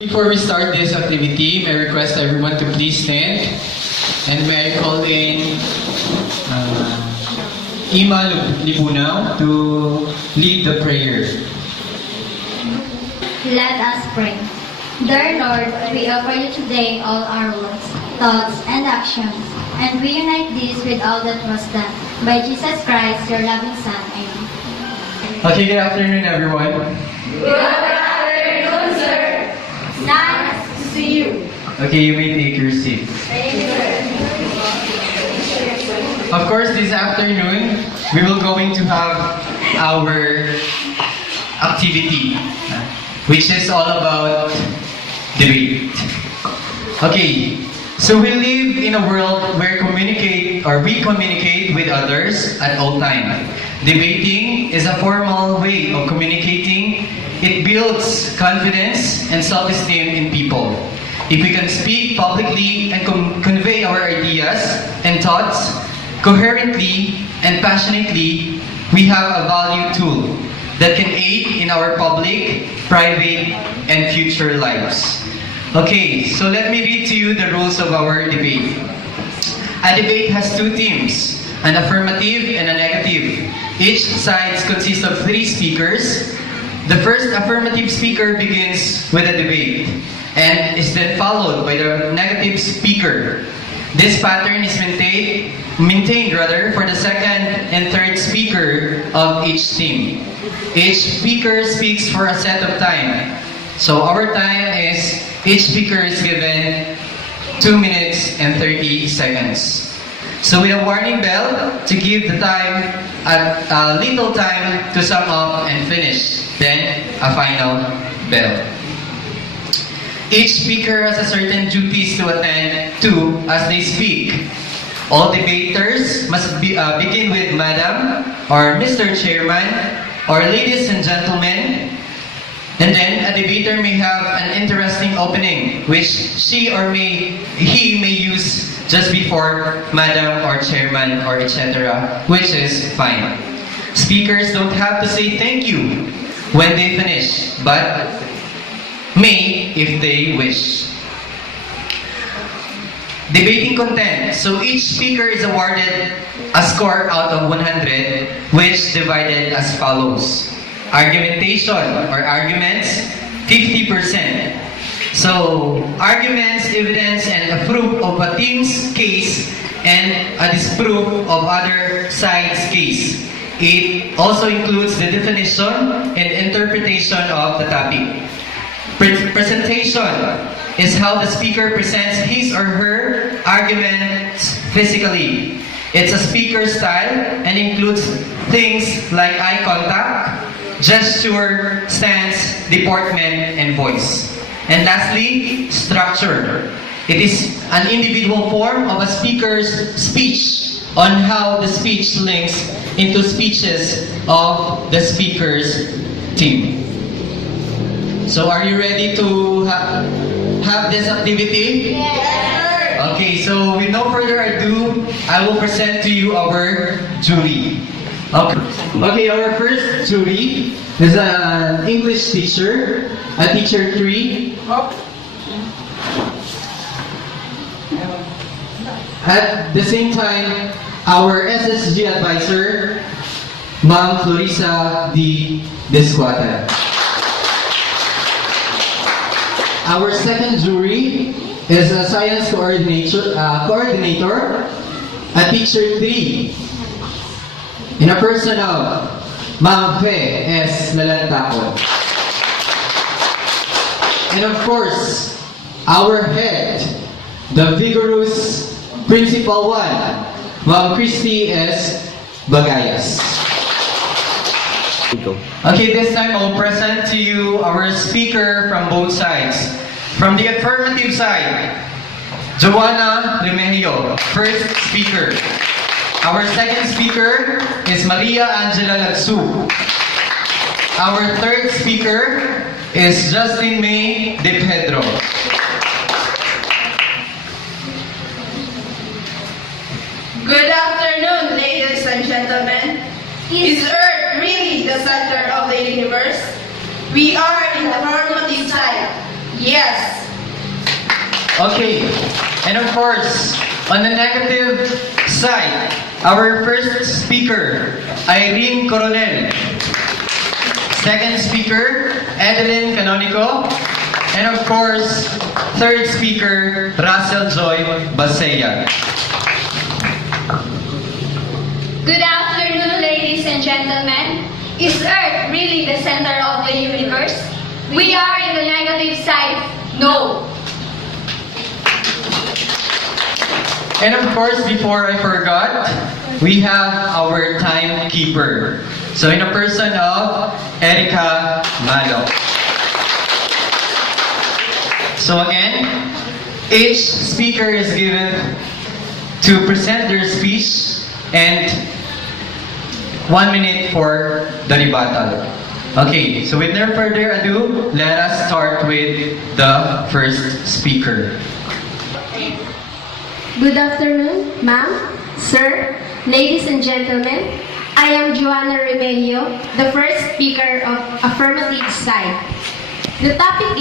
Before we start this activity, may I request everyone to please stand and may I call in Ima Libunao to lead the prayer. Let us pray. Dear Lord, we offer you today all our words, thoughts, and actions, and we unite these with all that was done by Jesus Christ, your loving Son. Amen. Okay, good afternoon everyone. Good afternoon, sir. Nice to see you. Okay, you may take your seat. Thank you, sir. Of course, this afternoon, we will going to have our activity, which is all about debate. Okay, so we live in a world where we communicate with others at all time. Debating is a formal way of communicating. It builds confidence and self-esteem in people. If we can speak publicly and convey our ideas and thoughts coherently and passionately, we have a value tool that can aid in our public, private, and future lives. Okay, so let me read to you the rules of our debate. A debate has two themes, an affirmative and a negative. Each side consists of 3 speakers. The first affirmative speaker begins with a debate and is then followed by the negative speaker. This pattern is maintained for the second and third speaker of each team. Each speaker speaks for a set of time. So our time is, each speaker is given 2 minutes and 30 seconds. So with a warning bell to give the time, a little time to sum up and finish, then a final bell. Each speaker has a certain duties to attend to as they speak. All debaters must begin with Madam or Mr. Chairman or Ladies and Gentlemen. And then a debater may have an interesting opening which he may use just before Madam or Chairman or etc., which is fine. Speakers don't have to say thank you when they finish, but may if they wish. Debating content. So each speaker is awarded a score out of 100, which divided as follows. Argumentation or arguments, 50%. So arguments, evidence, and a proof of a team's case and a disproof of other side's case. It also includes the definition and interpretation of the topic. Presentation is how the speaker presents his or her arguments physically. It's a speaker style and includes things like eye contact, gesture, stance, deportment, and voice. And lastly, structure. It is an individual form of a speaker's speech on how the speech links into speeches of the speaker's team. So are you ready to have this activity? Yes, Okay, so with no further ado, I will present to you our jury. Okay, our first jury is an English teacher, a teacher 3. At the same time, our SSG advisor, Ma'am Florisa D. Desquata. Our second jury is a science coordinator, a teacher 3, in a person of Ma'am Fe S. Lalantaco. And of course, our head, the vigorous Principal 1, Ma'am Christy S. Bagayas. Okay, this time I'll present to you our speaker from both sides. From the affirmative side, Joanna Remigio, first speaker. Our second speaker is Maria Angela Lagsu. Our third speaker is Justin May De Pedro. Good afternoon, ladies and gentlemen. Is Earth really the center of the universe? We are in the affirmative side. Yes. Okay, and of course, on the negative side, our first speaker, Irene Coronel. Second speaker, Edeline Canonico. And of course, third speaker, Russell Joy Basea. Good afternoon, ladies and gentlemen. Is Earth really the center of the universe? We are in the negative side. No. And of course, before I forgot, we have our timekeeper. So in a person of Erica Malo. So again, each speaker is given to present their speech and 1 minute for the rebuttal. Okay, so with no further ado, let us start with the first speaker. Good afternoon, ma'am, sir, ladies and gentlemen. I am Joanna Remelio, the first speaker of Affirmative Side. The topic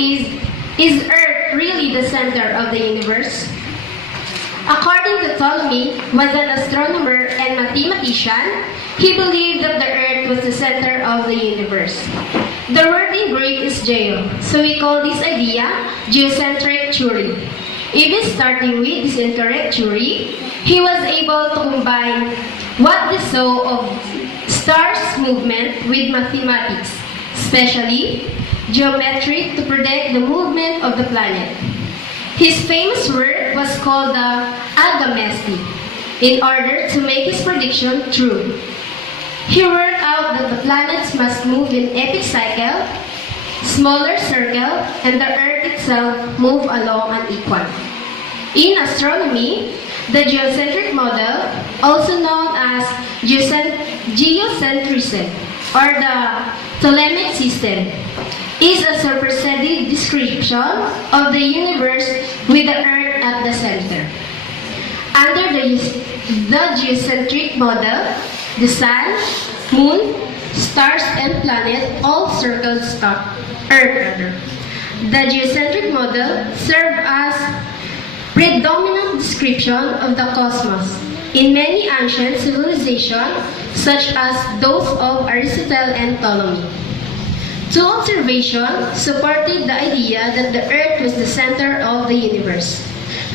is Earth really the center of the universe? According to Ptolemy, was an astronomer and mathematician, he believed that the Earth was the center of the universe. The word in Greek is geo, so we call this idea geocentric theory. Even starting with this incorrect theory, he was able to combine what we saw of stars movement with mathematics, especially geometry to predict the movement of the planet. His famous work was called the Almagesti, in order to make his prediction true. He worked out that the planets must move in epicycle, smaller circle, and the Earth itself move along an equal. In astronomy, the geocentric model, also known as geocentrism or the Ptolemaic system, is a superseded description of the universe with the Earth at the center. Under the geocentric model, the Sun, Moon, stars, and planet all circle Earth. The geocentric model serves as predominant description of the cosmos in many ancient civilizations, such as those of Aristotle and Ptolemy. Two observations supported the idea that the Earth was the center of the universe.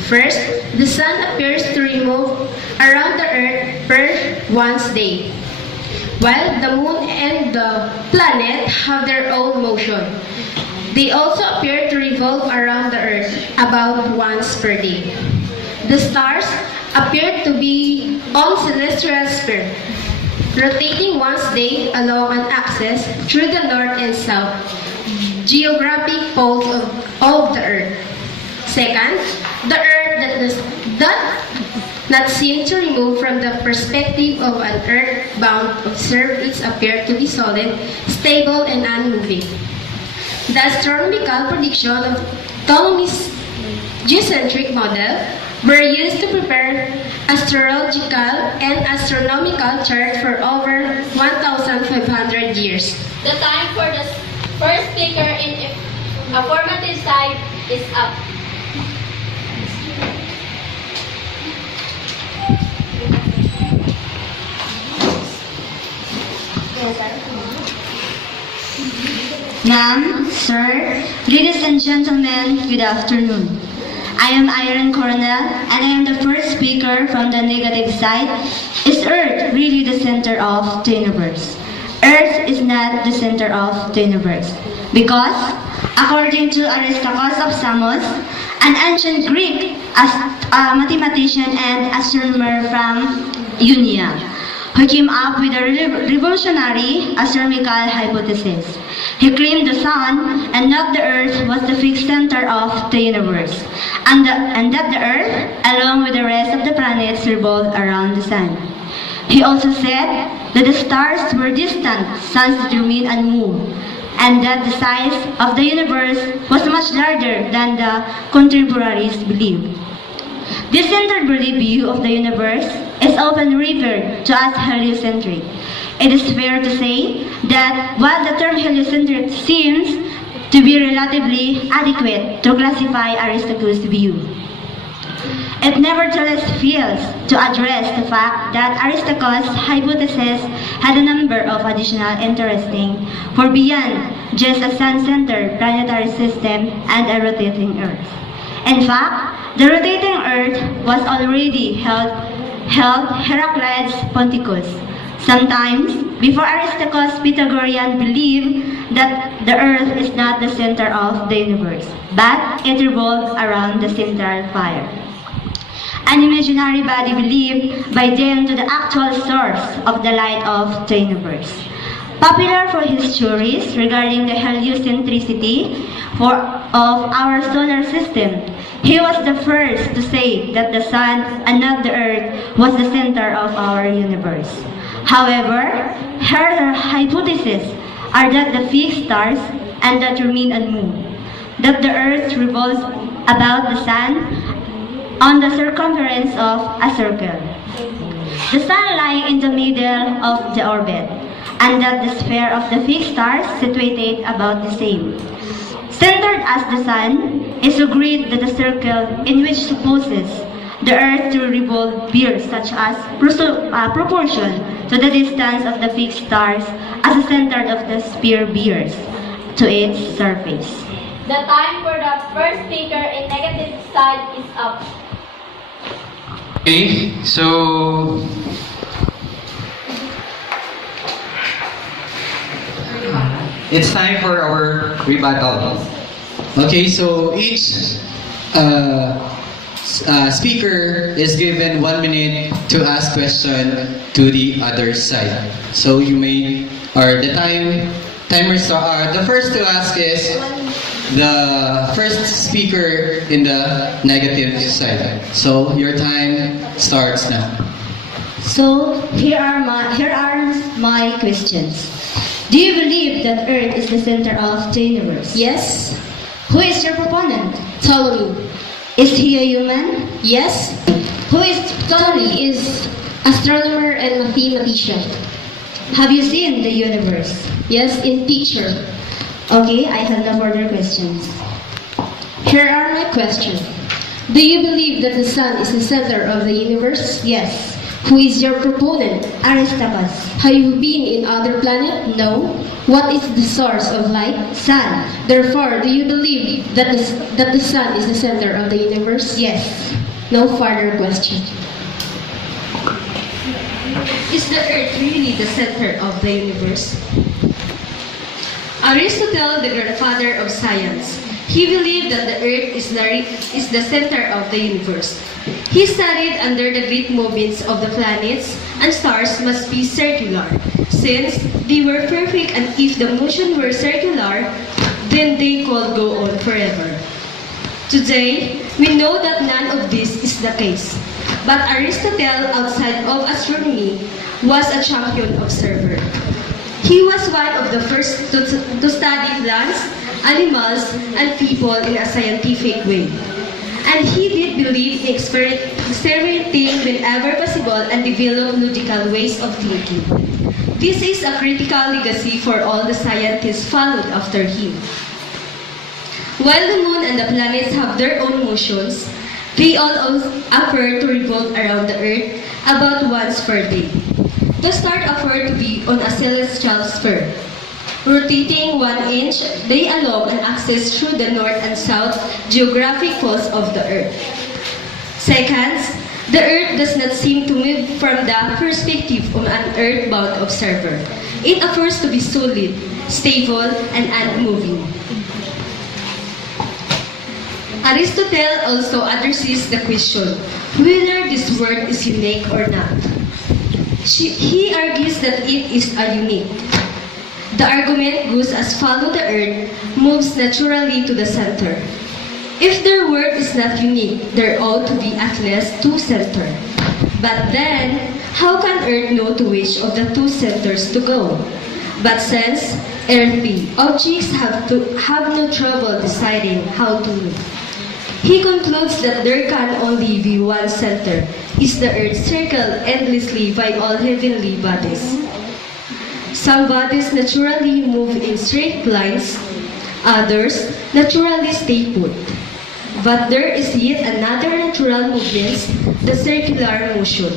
First, the Sun appears to revolve around the Earth per once day, while the Moon and the planet have their own motion. They also appear to revolve around the Earth about once per day. The stars appear to be on celestial sphere, rotating once day along an axis through the north and south geographic poles of the Earth. Second, the Earth does not seem to remove from the perspective of an Earth-bound observer. It appears to be solid, stable, and unmoving. The astronomical prediction of Ptolemy's geocentric model were used to prepare astrological and astronomical charts for over 1,500 years. The time for the first speaker in affirmative side is up. Ma'am, sir, ladies and gentlemen, good afternoon. I am Irene Coronel, and I am the first speaker from the negative side. Is Earth really the center of the universe? Earth is not the center of the universe, because, according to Aristarchus of Samos, an ancient Greek mathematician and astronomer from Ionia, who came up with a revolutionary astronomical hypothesis. He claimed the Sun and not the Earth was the fixed center of the universe, and that the Earth, along with the rest of the planets, revolved around the Sun. He also said that the stars were distant suns determine and move, and that the size of the universe was much larger than the contemporaries believed. This centered view of the universe is often referred to as heliocentric. It is fair to say that while the term heliocentric seems to be relatively adequate to classify Aristotle's view. It nevertheless fails to address the fact that Aristotle's hypothesis had a number of additional interesting for beyond just a sun-centered planetary system and a rotating Earth. In fact, the rotating Earth was already held Heraclides Ponticus. Sometimes, before Aristotle's Pythagorean believed that the Earth is not the center of the universe, but it revolves around the central fire. An imaginary body believed by them to the actual source of the light of the universe. Popular for his theories regarding the heliocentricity of our solar system, he was the first to say that the sun and not the earth was the center of our universe. However, her hypotheses are that the fixed stars and that remain unmoved, that the earth revolves about the sun on the circumference of a circle, the sun lying in the middle of the orbit, and that the sphere of the fixed stars situated about the same. Centered as the sun, is agreed that the circle in which supposes the earth to revolve bears such as proportion to the distance of the fixed stars as the center of the sphere bears to its surface. The time for the first speaker in negative side is up. Okay, so it's time for our rebuttal. Okay, so each speaker is given 1 minute to ask question to the other side. So you may, or the the first to ask is the first speaker in the negative side. So your time starts now. So here are my questions. Do you believe that Earth is the center of the universe? Yes. Who is your proponent? Ptolemy. Is he a human? Yes. Who is Ptolemy is astronomer and mathematician. Have you seen the universe? Yes, in picture. Okay, I have no further questions. Here are my questions. Do you believe that the sun is the center of the universe? Yes. Who is your proponent? Aristobulus. Have you been in other planet? No. What is the source of light? Sun. Therefore, do you believe that the sun is the center of the universe? Yes. No further question. Is the earth really the center of the universe? Aristotle, the grandfather of science, he believed that the earth is the center of the universe. He studied under the great movements of the planets and stars must be circular, since they were perfect, and if the motion were circular, then they could go on forever. Today, we know that none of this is the case. But Aristotle, outside of astronomy, was a champion observer. He was one of the first to study plants, animals, and people in a scientific way. And he did believe in experimenting whenever possible and develop logical ways of thinking. This is a critical legacy for all the scientists followed after him. While the moon and the planets have their own motions, they all appear to revolve around the earth about once per day. The stars appear to be on a celestial sphere, rotating 1 inch day along an axis through the north and south geographic poles of the earth. Second, the earth does not seem to move from the perspective of an earthbound observer. It appears to be solid, stable, and unmoving. Aristotle also addresses the question whether this world is unique or not. He argues that it is a unique. The argument goes as follows: the earth moves naturally to the center. If their world is not unique, there ought to be at least two centers. But then, how can earth know to which of the two centers to go? But since earthly objects have no trouble deciding how to move, he concludes that there can only be one center, is the earth circled endlessly by all heavenly bodies. Some bodies naturally move in straight lines, Others naturally stay put. But there is yet another natural movement, the circular motion.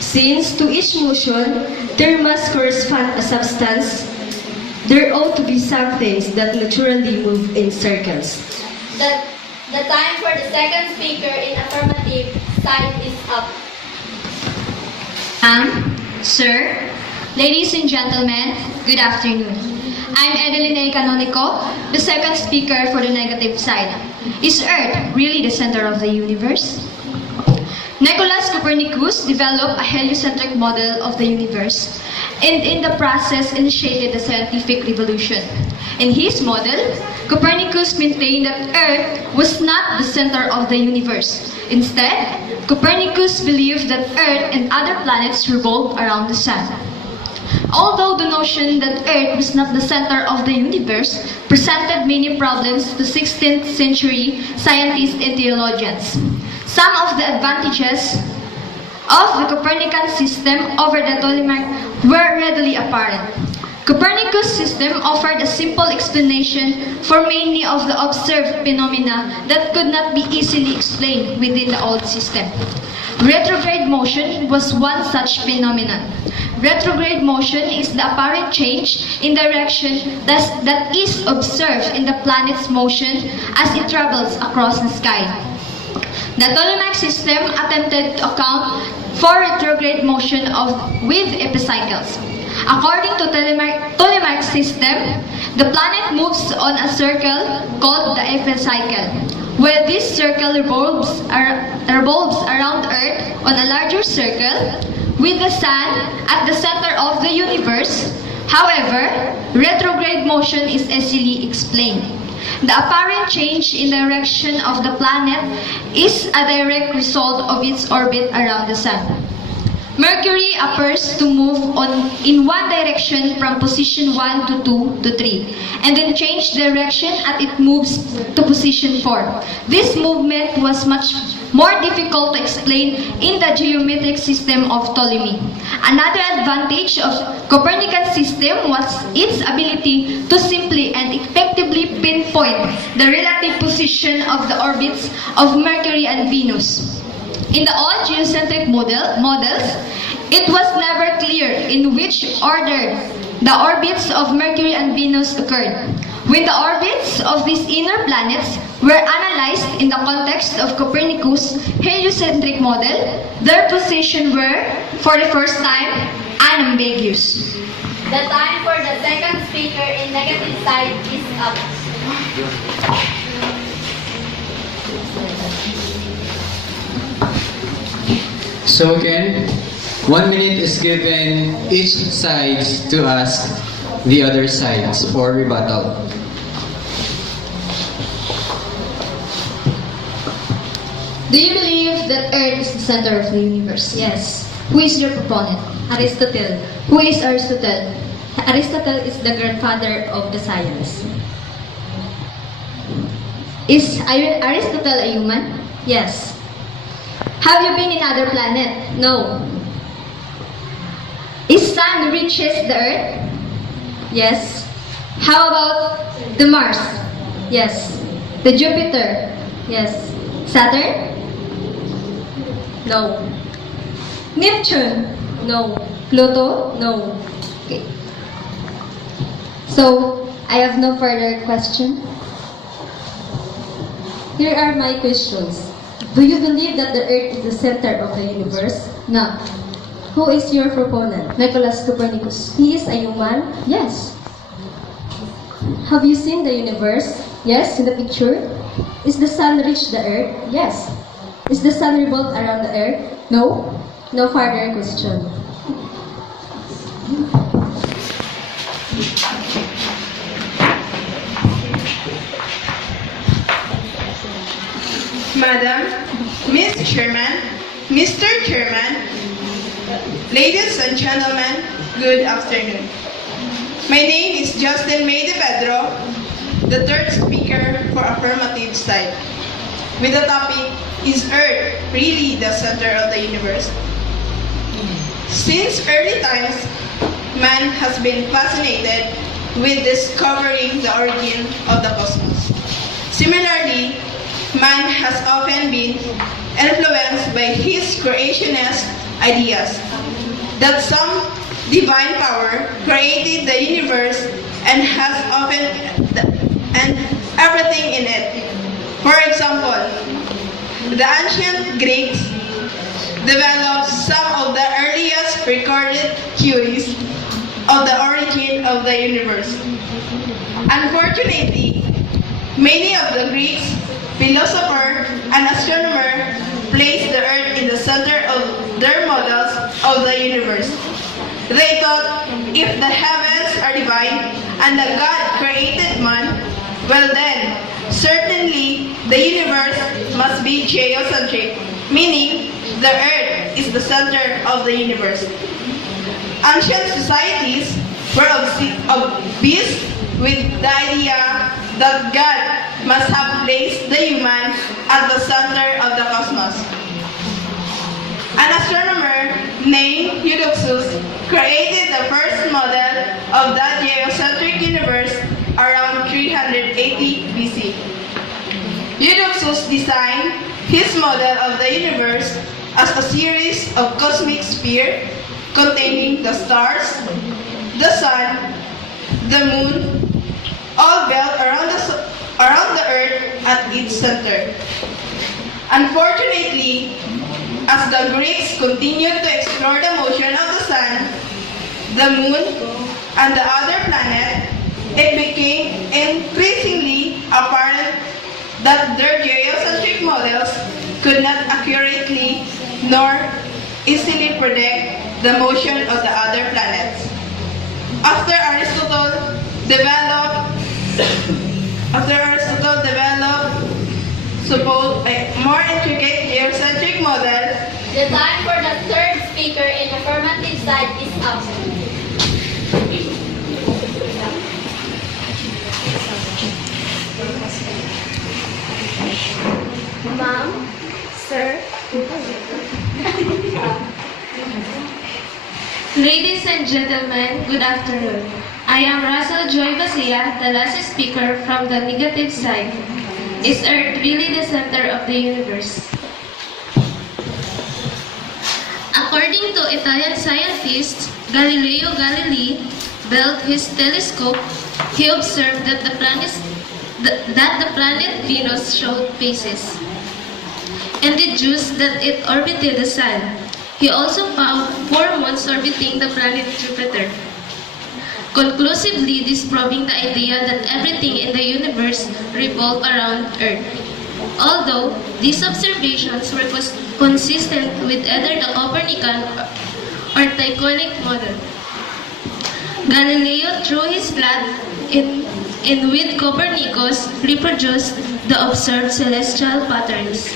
Since to each motion there must correspond a substance, there ought to be some things that naturally move in circles. The time for the second speaker in affirmative side is up. Sir, ladies and gentlemen, good afternoon. I'm Edeline A. Canonico, the second speaker for the negative side. Is Earth really the center of the universe? Nicolaus Copernicus developed a heliocentric model of the universe and in the process initiated the scientific revolution. In his model, Copernicus maintained that Earth was not the center of the universe. Instead, Copernicus believed that Earth and other planets revolved around the sun. Although the notion that Earth was not the center of the universe presented many problems to 16th century scientists and theologians, some of the advantages of the Copernican system over the Ptolemaic were readily apparent. Copernicus' system offered a simple explanation for many of the observed phenomena that could not be easily explained within the old system. Retrograde motion was one such phenomenon. Retrograde motion is the apparent change in direction that is observed in the planet's motion as it travels across the sky. The Ptolemaic system attempted to account for retrograde motion with epicycles. According to Ptolemaic system, the planet moves on a circle called the epicycle, where this circle revolves around Earth on a larger circle, with the Sun at the center of the universe. However, retrograde motion is easily explained. The apparent change in direction of the planet is a direct result of its orbit around the Sun. Mercury appears to move in one direction from position 1 to 2 to 3, and then change direction as it moves to position 4. This movement was much more difficult to explain in the geometric system of Ptolemy. Another advantage of Copernican system was its ability to simply and effectively pinpoint the relative position of the orbits of Mercury and Venus. In the old geocentric models, it was never clear in which order the orbits of Mercury and Venus occurred. When the orbits of these inner planets were analyzed in the context of Copernicus' heliocentric model, their positions were, for the first time, unambiguous. The time for the second speaker in negative side is up. So again, 1 minute is given each side to ask the other sides for rebuttal. Do you believe that Earth is the center of the universe? Yes. Who is your proponent? Aristotle. Who is Aristotle? Aristotle is the grandfather of the science. Is Aristotle a human? Yes. Have you been in other planet? No. Is Sun reaches the Earth? Yes. How about the Mars? Yes. The Jupiter? Yes. Saturn? No. Neptune? No. Pluto? No. Okay. So, I have no further question. Here are my questions. Do you believe that the Earth is the center of the universe? No. Who is your proponent? Nicolaus Copernicus. He is a human? Yes. Have you seen the universe? Yes, in the picture? Is the sun reach the Earth? Yes. Is the sun revolve around the Earth? No? No further question. Madam, Mr. Chairman, Mr. Chairman, ladies and gentlemen, good afternoon. My name is Justin May de Pedro, the third speaker for affirmative side. With the topic, is Earth really the center of the universe? Since early times, man has been fascinated with discovering the origin of the cosmos. Similarly, man has often been influenced by his creationist ideas that some divine power created the universe and has often and everything in it. For example, the ancient Greeks developed some of the earliest recorded theories of the origin of the universe. Unfortunately, many of the Greeks, philosophers, and astronomers placed the Earth in the center of their models of the universe. They thought if the heavens are divine and the God created man, well then, certainly the universe must be geocentric, meaning the Earth is the center of the universe. Ancient societies were obsessed with the idea that God must have placed the human at the center of the cosmos. An astronomer named Eudoxus created the first model of that geocentric universe around 380 BC. Eudoxus designed his model of the universe as a series of cosmic spheres containing the stars, the sun, the moon, all built around the Earth at its center. Unfortunately, as the Greeks continued to explore the motion of the sun, the moon, and the other planets, it became increasingly apparent that their geocentric models could not accurately nor easily predict the motion of the other planets. After Aristotle developed a more intricate geocentric model, The time for the third speaker in the affirmative side is up. Ma'am, sir, ladies and gentlemen, good afternoon. I am Russell Joy Basia, the last speaker from the negative side. Is Earth really the center of the universe? According to Italian scientist Galileo Galilei built his telescope, he observed that the planet Venus showed phases and deduced that it orbited the sun. He also found 4 moons orbiting the planet Jupiter, conclusively disproving the idea that everything in the universe revolved around Earth. Although these observations were consistent with either the Copernican or Tychonic model, Galileo threw his lot in with Copernicus reproduced the observed celestial patterns.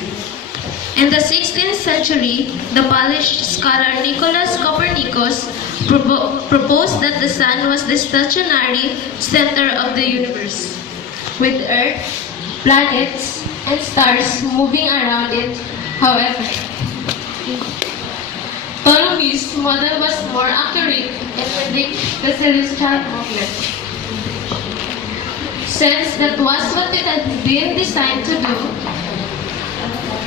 In the 16th century, the Polish scholar Nicolaus Copernicus proposed that the sun was the stationary center of the universe, with Earth, planets, and stars moving around it. However, Ptolemy's model was more accurate and predict the celestial movement, since that was what it had been designed to do,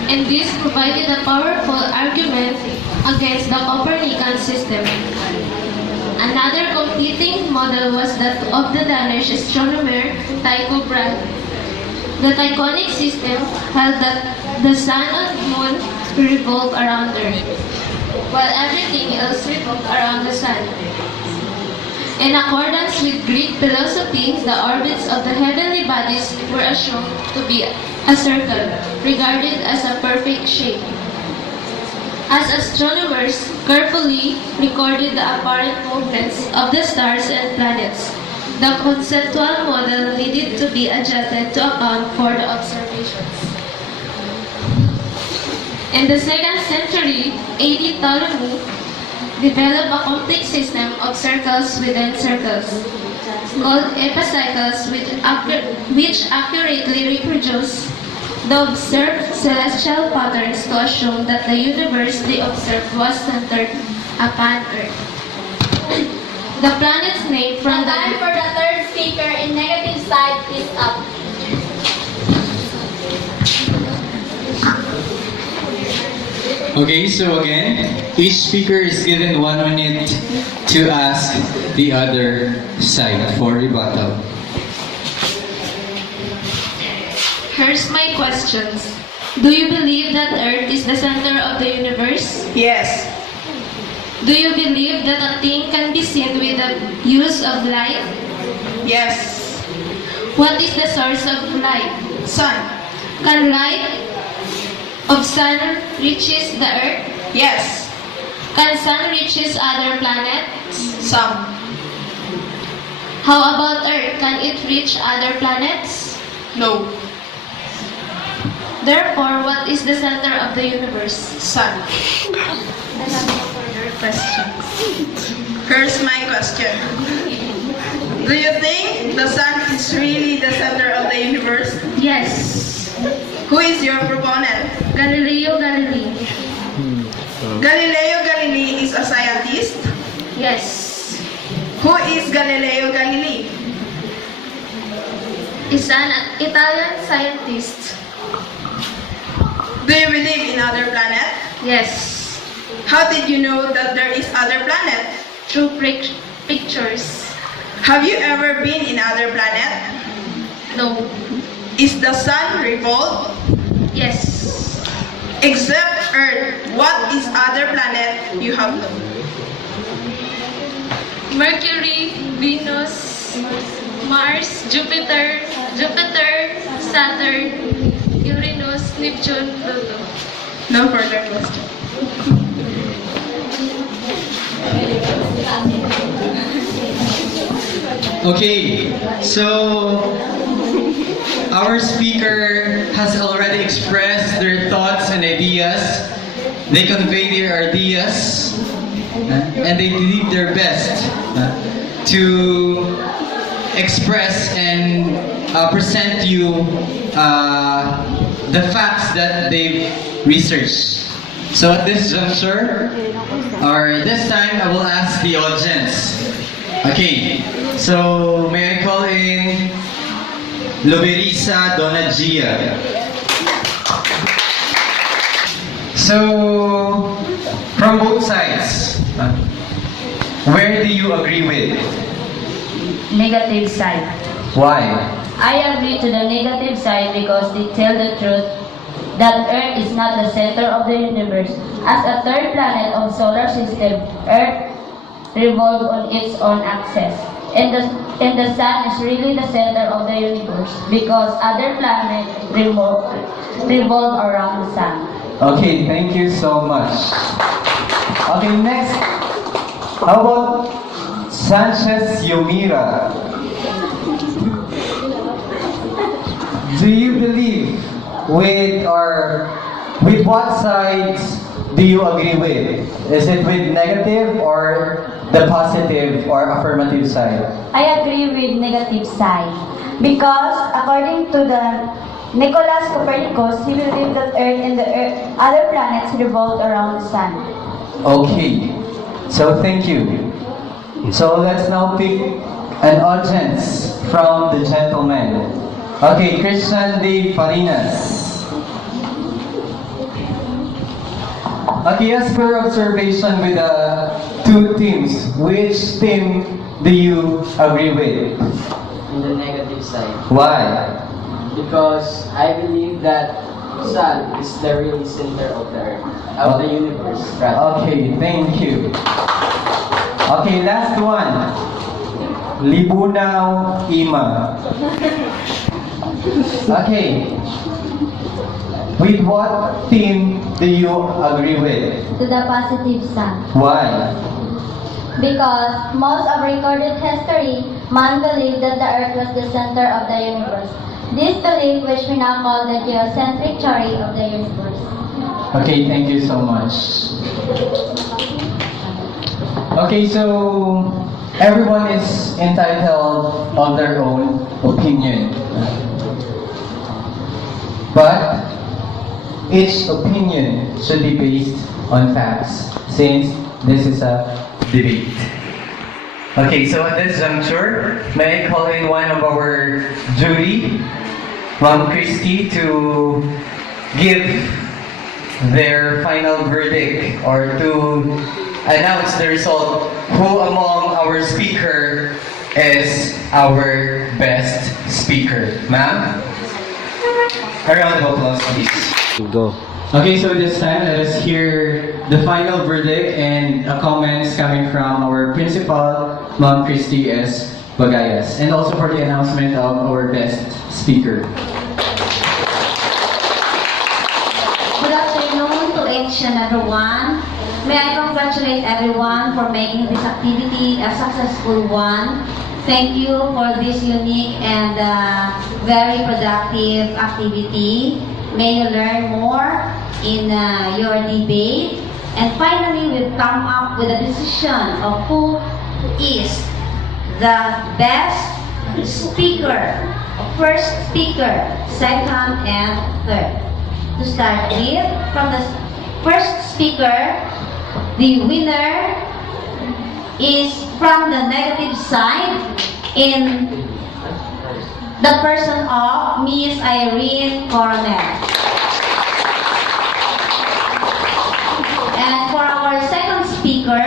and this provided a powerful argument against the Copernican system. Another competing model was that of the Danish astronomer Tycho Brahe. The Tychonic system held that the sun and moon revolve around Earth, while everything else revolved around the sun. In accordance with Greek philosophy, the orbits of the heavenly bodies were assumed to be a circle, regarded as a perfect shape. As astronomers carefully recorded the apparent movements of the stars and planets, the conceptual model needed to be adjusted to account for the observations. In the 2nd century, AD Ptolemy developed a complex system of circles within circles, called epicycles, which accurately reproduce the observed celestial patterns to assume that the universe they observed was centered upon Earth. The planet's made from The time for the third speaker in negative side is up. Okay, so again, each speaker is given 1 minute to ask the other side for rebuttal. Here's my questions. Do you believe that Earth is the center of the universe? Yes. Do you believe that a thing can be seen with the use of light? Yes. What is the source of light? Sun. Can light of sun reaches the Earth? Yes. Can sun reaches other planets? Some. How about Earth? Can it reach other planets? No. Therefore, what is the center of the universe? Sun. I have no further questions. Here's my question. Do you think the sun is really the center of the universe? Yes. Who is your proponent? Galileo Galilei. Galileo Galilei is a scientist. Yes. Who is Galileo Galilei? Is an Italian scientist. Do you believe in other planet? Yes. How did you know that there is other planet? Through pictures. Have you ever been in other planet? No. Is the sun revolved? Yes. Except Earth, what is other planet you have known? Mercury, Venus, Mars, Jupiter, Saturn, Uranus, Neptune, Pluto. No further question. Okay, so our speaker has already expressed their thoughts and ideas. They convey their ideas and they did their best to express and present you the facts that they've researched. So at this juncture, or this time, I will ask the audience. Okay, so may I call in Loberisa Donagia. So, from both sides, where do you agree with? Negative side. Why? I agree to the negative side because they tell the truth that Earth is not the center of the universe. As a third planet of solar system, Earth revolves on its own axis. And the sun is really the center of the universe because other planets revolve around the sun. Okay, thank you so much. Okay, next, how about Sanchez Yomira? Do you believe with what sides do you agree with? Is it with negative or the positive or affirmative side? I agree with negative side because according to the Nicholas Copernicus, he believed that Earth and the other planets revolve around the sun. Okay, so thank you. So let's now pick an audience from the gentleman. Okay, Christian de Farinas. Okay, as per observation with the two teams, which team do you agree with? In the negative side. Why? Because I believe that sun is the real center of the earth, of the universe, rather. Okay, thank you. Okay, last one. Libunao Ima. Okay. With what team do you agree with? To the positive side. Why? Because most of recorded history, man believed that the earth was the center of the universe. This belief, which we now call the geocentric theory of the universe. Okay, thank you so much. Okay, so everyone is entitled of their own opinion. But each opinion should be based on facts, since this is a debate. Okay, so at this juncture, may I call in one of our jury, Ma'am Christy, to give their final verdict or to announce the result who among our speaker is our best speaker. Ma'am? A round of applause, please. Go. Okay, so this time let us hear the final verdict and comments coming from our principal, Ma'am Christy S. Bagayas, and also for the announcement of our best speaker. Good afternoon to each and everyone. May I congratulate everyone for making this activity a successful one. Thank you for this unique and very productive activity. May you learn more in your debate. And finally, we've come up with a decision of who is the best speaker, first speaker, second, and third. To start with, from the first speaker, the winner is from the negative side in the person of Miss Irene Coronel. And for our second speaker,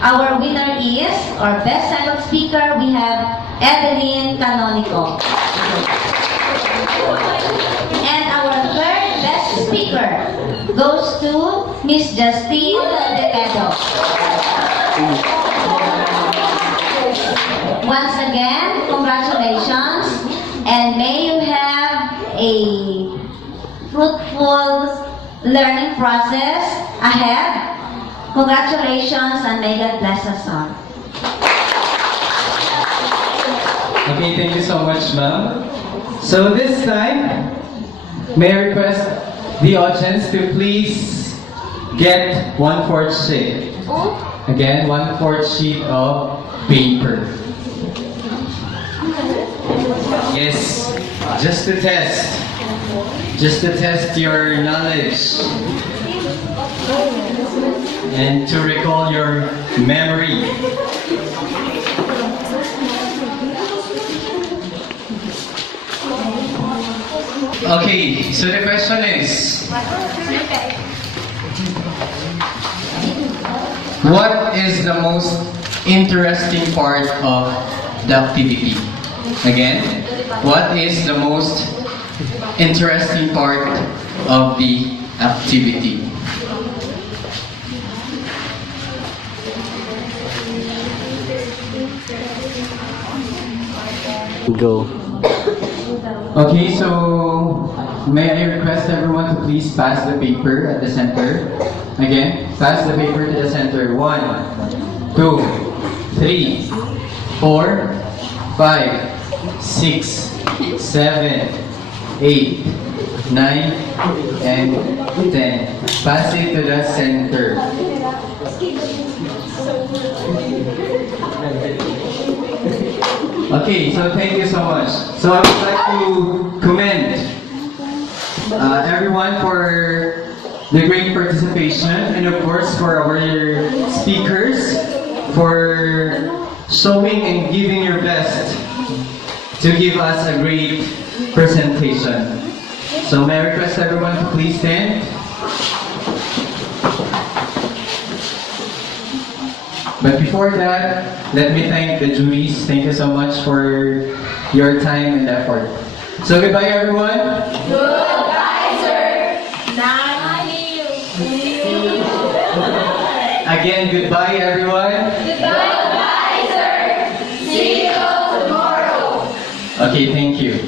our winner is, or best second speaker, we have Evelyn Canonico. And our third best speaker goes to Miss Justine De Pedro. Once again, congratulations, and may you have a fruitful learning process ahead. Congratulations, and may God bless us all. Okay, thank you so much, ma'am. So this time, may I request the audience to please get 1/4 sheet. Again, 1/4 sheet of paper. Yes, just to test your knowledge and to recall your memory. Okay, so the question is, what is the most interesting part of the activity? Again, what is the most interesting part of the activity? Go. Okay, so may I request everyone to please pass the paper at the center. Again, pass the paper to the center. 1, 2, 3, 4, 5, 6, 7, 8, 9, and 10. Pass it to the center. Okay, so thank you so much. So I would like to commend everyone for the great participation, and of course for our speakers for showing and giving your best to give us a great presentation. So may I request everyone to please stand. But before that, let me thank the juries. Thank you so much for your time and effort. So goodbye everyone. Goodbye, sir. Again, goodbye everyone. Goodbye, sir. See you tomorrow. Okay, thank you.